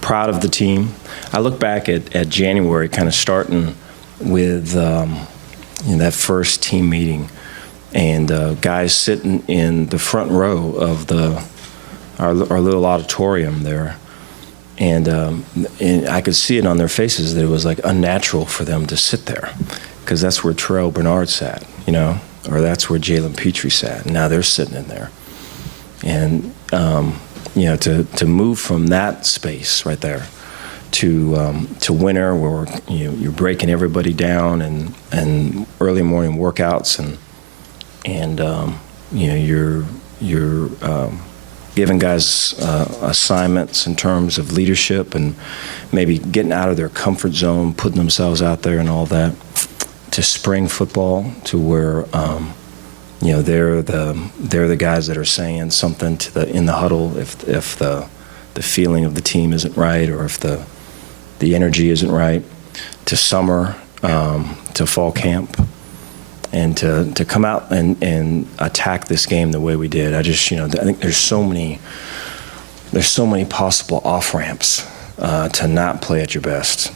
proud of the team. I look back at January, kind of starting with that first team meeting, and guys sitting in the front row of our little auditorium there, and I could see it on their faces that it was like unnatural for them to sit there, because that's where Terrell Bernard sat, or that's where Jalen Petrie sat. And now they're sitting in there, and to move from that space right there to winter, where you're breaking everybody down, and early morning workouts, and you're giving guys assignments in terms of leadership and maybe getting out of their comfort zone, putting themselves out there and all that, to spring football, to where they're the guys that are saying something in the huddle if the feeling of the team isn't right, or if the energy isn't right, to summer, to fall camp, and to come out and attack this game the way we did. I think there's so many possible off ramps to not play at your best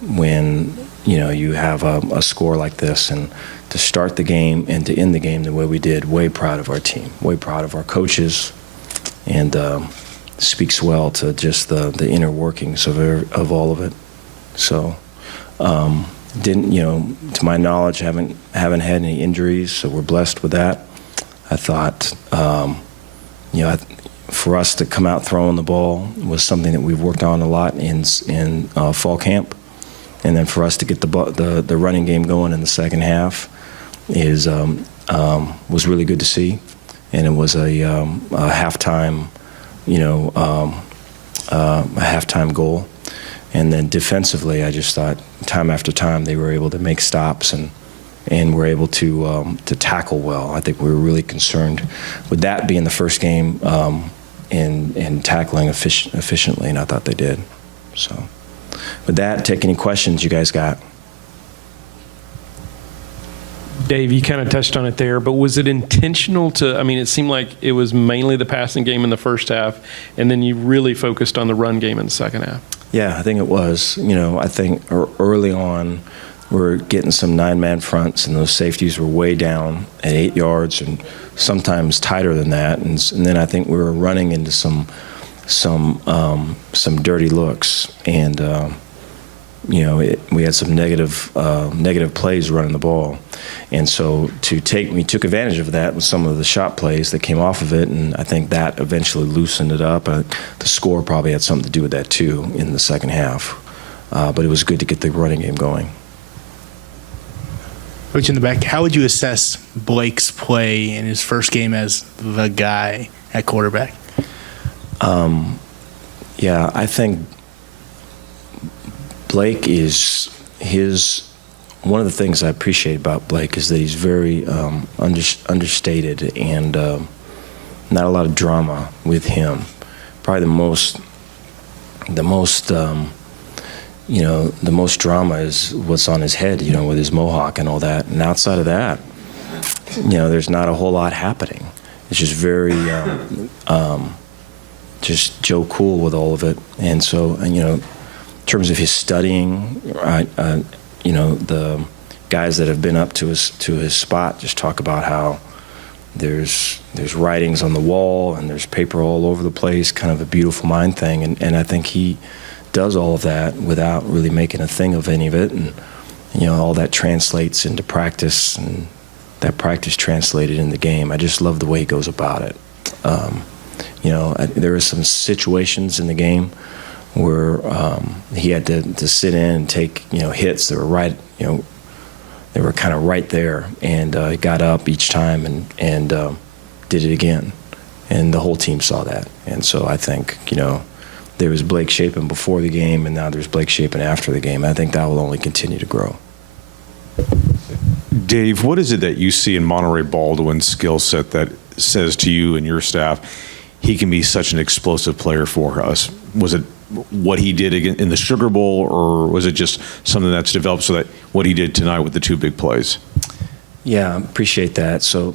when you have a score like this, and to start the game and to end the game the way we did. Way proud of our team, way proud of our coaches, and speaks well to just the inner workings of all of it. So to my knowledge, haven't had any injuries, so we're blessed with that. I thought for us to come out throwing the ball was something that we've worked on a lot in fall camp, and then for us to get the running game going in the second half was really good to see, and it was a halftime a halftime goal. And then defensively, I just thought time after time they were able to make stops and were able to tackle well. I think we were really concerned with that being the first game in tackling efficiently, and I thought they did. So with that, take any questions you guys got. Dave, you kind of touched on it there, but was it intentional it seemed like it was mainly the passing game in the first half, and then you really focused on the run game in the second half? Yeah, I think it was. I think early on we're getting some 9-man fronts, and those safeties were way down at 8 yards and sometimes tighter than that. And then I think we were running into some dirty looks, and we had some negative plays running the ball. And so we took advantage of that with some of the shot plays that came off of it, and I think that eventually loosened it up. The score probably had something to do with that too in the second half. But it was good to get the running game going. Coach in the back, how would you assess Blake's play in his first game as the guy at quarterback? I think Blake is one of the things I appreciate about Blake is that he's very understated, and not a lot of drama with him. Probably the most drama is what's on his head, with his mohawk and all that. And outside of that, there's not a whole lot happening. It's just very just Joe Cool with all of it. And so, in terms of his studying, the guys that have been up to his spot just talk about how there's writings on the wall and there's paper all over the place, kind of a beautiful mind thing. And I think he does all of that without really making a thing of any of it. And, all that translates into practice, and that practice translated in the game. I just love the way he goes about it. There are some situations in the game where he had to sit in and take hits that were right, they were kind of right there, and he got up each time and did it again, and the whole team saw that. And so I think there was Blake Shapen before the game, and now there's Blake Shapen after the game. I think that will only continue to grow. Dave, what is it that you see in Monterey Baldwin's skill set that says to you and your staff he can be such an explosive player for us? Was it what he did in the Sugar Bowl, or was it just something that's developed so that what he did tonight with the two big plays? Yeah, appreciate that. So,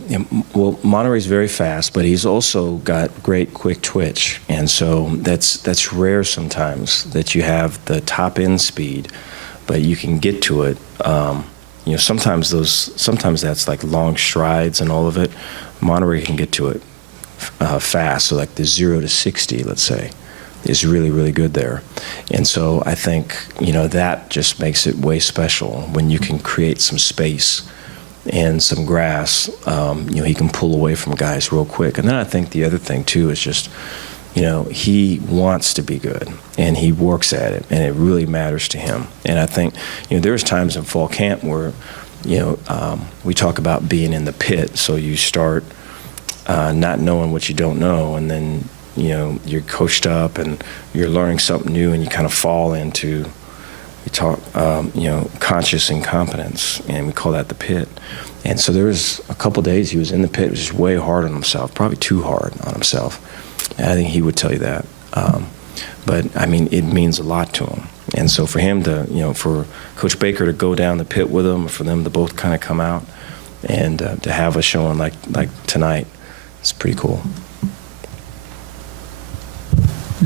well, Monterey's very fast, but he's also got great quick twitch, and so that's rare sometimes that you have the top end speed, but you can get to it. Sometimes that's like long strides and all of it. Monterey can get to it fast, so like the 0 to 60, let's say, is really, really good there. And so I think, that just makes it way special when you can create some space and some grass. He can pull away from guys real quick. And then I think the other thing, too, is just, he wants to be good, and he works at it, and it really matters to him. And I think, there's times in fall camp where, we talk about being in the pit, so you start not knowing what you don't know, and then, you're coached up and you're learning something new, and you kind of fall into, we talk, conscious incompetence, and we call that the pit. And so there was a couple days he was in the pit, was just way hard on himself, probably too hard on himself. And I think he would tell you that. But, it means a lot to him. And so for him to, for Coach Baker to go down the pit with him, for them to both kind of come out and to have a showing like tonight, it's pretty cool.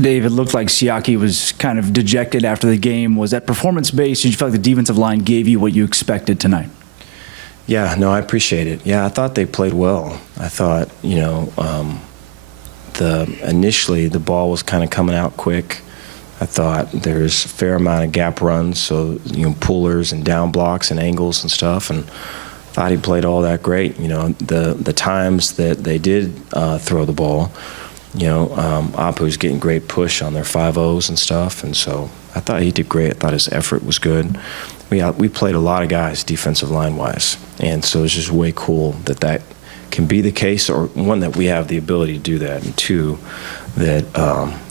Dave, it looked like Siaki was kind of dejected after the game. Was that performance-based? Did you feel like the defensive line gave you what you expected tonight? Yeah, no, I appreciate it. Yeah, I thought they played well. I thought, initially the ball was kind of coming out quick. I thought there's a fair amount of gap runs, so, pullers and down blocks and angles and stuff, and thought he played all that great. The times that they did throw the ball, Apu's getting great push on their 5-0s and stuff, and so I thought he did great. I thought his effort was good. We played a lot of guys defensive line-wise, and so it's just way cool that can be the case, or one, that we have the ability to do that, and two, that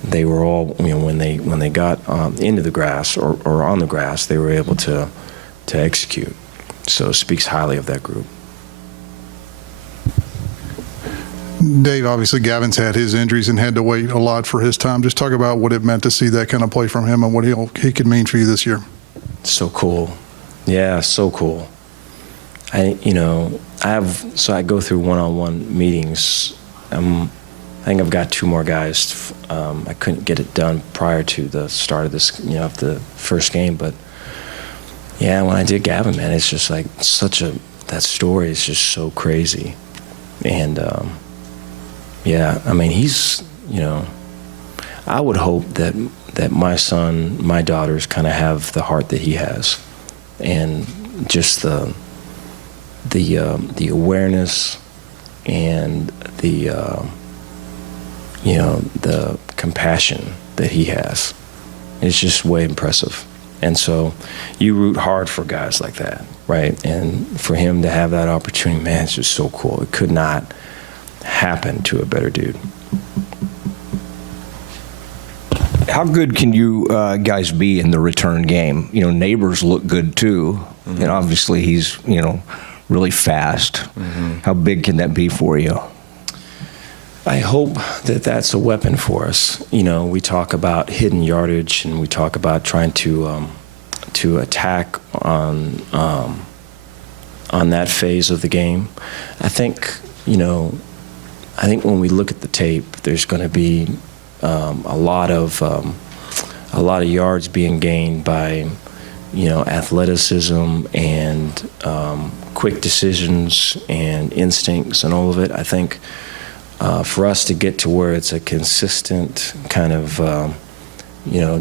they were all, when they got into the grass or on the grass, they were able to execute. So it speaks highly of that group. Dave, obviously Gavin's had his injuries and had to wait a lot for his time. Just talk about what it meant to see that kind of play from him and what he could mean for you this year. So cool. Yeah, so cool. I go through one-on-one meetings. I think I've got 2 more guys. I couldn't get it done prior to the start of this, of the first game. But yeah, when I did Gavin, man, it's just like that story is just so crazy. And yeah, he's, I would hope that my son, my daughters kind of have the heart that he has, and just the awareness and the compassion that he has. It's just way impressive. And so you root hard for guys like that, right? And for him to have that opportunity, man, it's just so cool. It could not happen to a better dude. How good can you guys be in the return game? Neighbors look good too. Mm-hmm. And obviously he's, really fast. Mm-hmm. How big can that be for you? I hope that that's a weapon for us. We talk about hidden yardage, and we talk about trying to attack on that phase of the game. I think when we look at the tape, there's going to be a lot of yards being gained by athleticism and quick decisions and instincts and all of it. I think for us to get to where it's a consistent kind of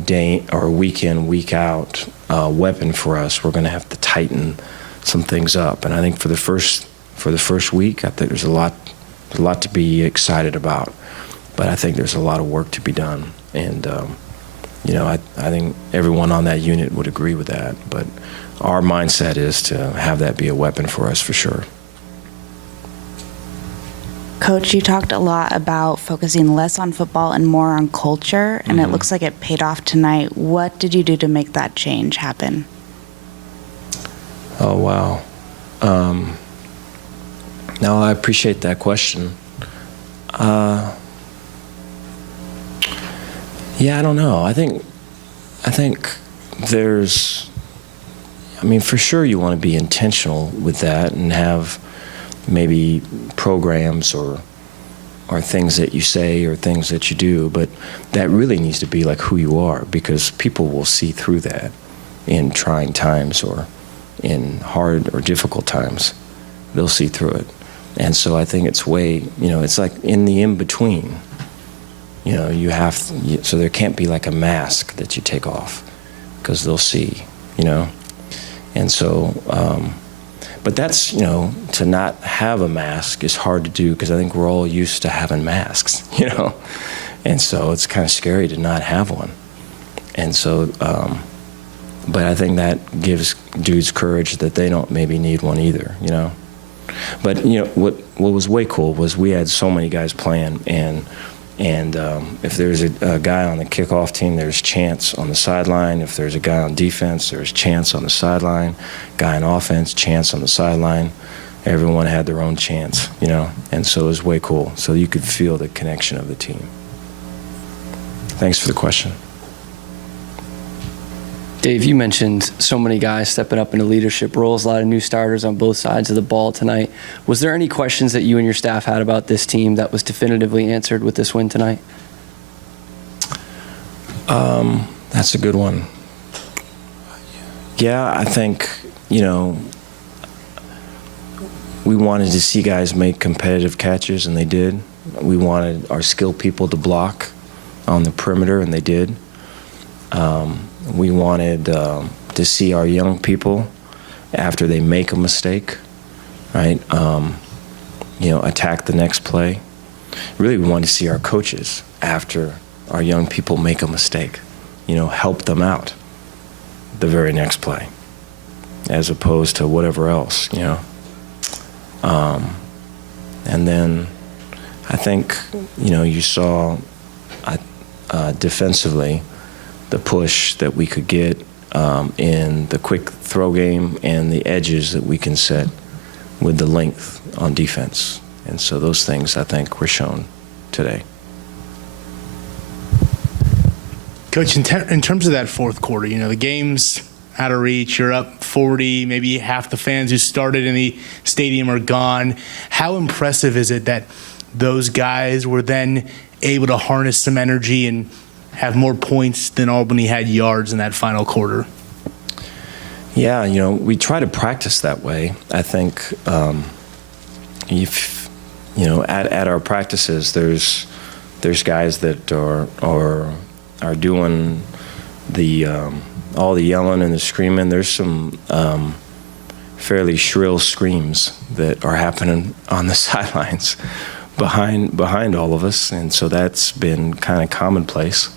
day or week in, week out weapon for us, we're going to have to tighten some things up. And I think for the first week, I think there's a lot to be excited about, but I think there's a lot of work to be done. And I think everyone on that unit would agree with that. But our mindset is to have that be a weapon for us for sure. Coach, you talked a lot about focusing less on football and more on culture, and it looks like it paid off tonight. What did you do to make that change happen? Oh, wow. No, I appreciate that question. Yeah, I don't know. I think there's, I mean, for sure you want to be intentional with that and have maybe programs or things that you say or things that you do, but that really needs to be like who you are, because people will see through that in trying times or in hard or difficult times. They'll see through it. And so I think it's it's like in the in-between. So there can't be like a mask that you take off, because they'll see, And so, but that's, to not have a mask is hard to do, because I think we're all used to having masks, And so it's kind of scary to not have one. And so, but I think that gives dudes courage that they don't maybe need one either, But, what was way cool was we had so many guys playing, and if there's a guy on the kickoff team, there's chants on the sideline. If there's a guy on defense, there's chants on the sideline. Guy on offense, chants on the sideline. Everyone had their own chants, And so it was way cool. So you could feel the connection of the team. Thanks for the question. Dave, you mentioned so many guys stepping up into leadership roles, a lot of new starters on both sides of the ball tonight. Was there any questions that you and your staff had about this team that was definitively answered with this win tonight? That's a good one. Yeah, I think, we wanted to see guys make competitive catches, and they did. We wanted our skilled people to block on the perimeter, and they did. We wanted to see our young people, after they make a mistake, right, attack the next play. Really, we wanted to see our coaches, after our young people make a mistake, help them out the very next play, as opposed to whatever else, And then I think, you saw defensively, the push that we could get in the quick throw game and the edges that we can set with the length on defense. And so those things, I think, were shown today. Coach, in terms of that fourth quarter, the game's out of reach. You're up 40, maybe half the fans who started in the stadium are gone. How impressive is it that those guys were then able to harness some energy and have more points than Albany had yards in that final quarter? Yeah, we try to practice that way. I think if at our practices, there's guys that are doing the all the yelling and the screaming. There's some fairly shrill screams that are happening on the sidelines behind all of us, and so that's been kind of commonplace.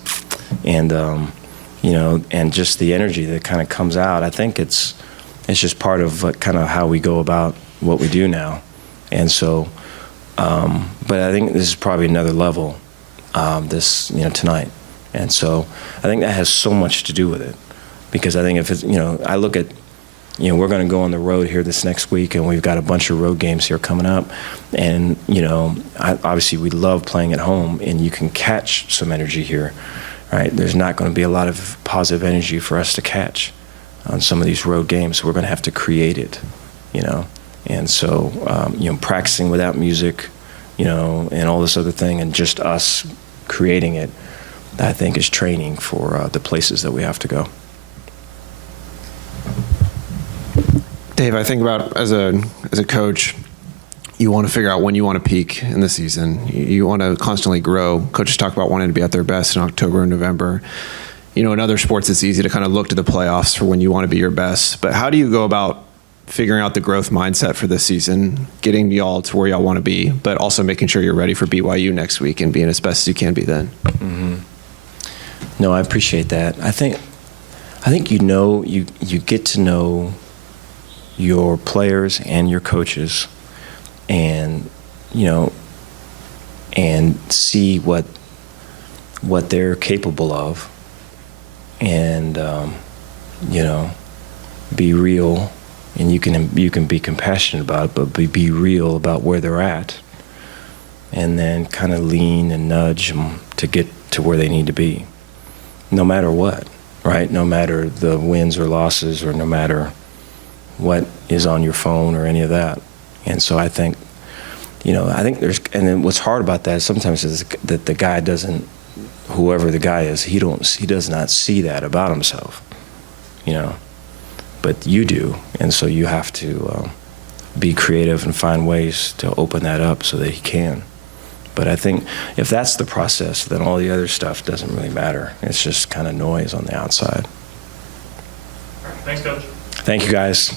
And and just the energy that kind of comes out. I think it's just part of kind of how we go about what we do now. And so, but I think this is probably another level, tonight. And so I think that has so much to do with it, because I think if it's, I look at, we're going to go on the road here this next week, and we've got a bunch of road games here coming up. And, obviously we love playing at home, and you can catch some energy here, right? There's not going to be a lot of positive energy for us to catch on some of these road games. So we're going to have to create it, And so, practicing without music, and all this other thing, and just us creating it, I think is training for the places that we have to go. Dave, I think about as a coach, you want to figure out when you want to peak in the season. You want to constantly grow. Coaches talk about wanting to be at their best in October and November. In other sports, it's easy to kind of look to the playoffs for when you want to be your best. But how do you go about figuring out the growth mindset for this season, getting y'all to where y'all want to be, but also making sure you're ready for BYU next week and being as best as you can be then? Mm-hmm. No, I appreciate that. I think you get to know your players and your coaches, and and see what they're capable of, and be real, and you can be compassionate about it, but be real about where they're at, and then kind of lean and nudge them to get to where they need to be, no matter what, right? No matter the wins or losses, or no matter what is on your phone or any of that. And so I think, there's, and then what's hard about that sometimes is that the guy doesn't, whoever the guy is, he does not see that about himself, but you do. And so you have to be creative and find ways to open that up so that he can. But I think if that's the process, then all the other stuff doesn't really matter. It's just kind of noise on the outside. Thanks, Coach. Thank you, guys.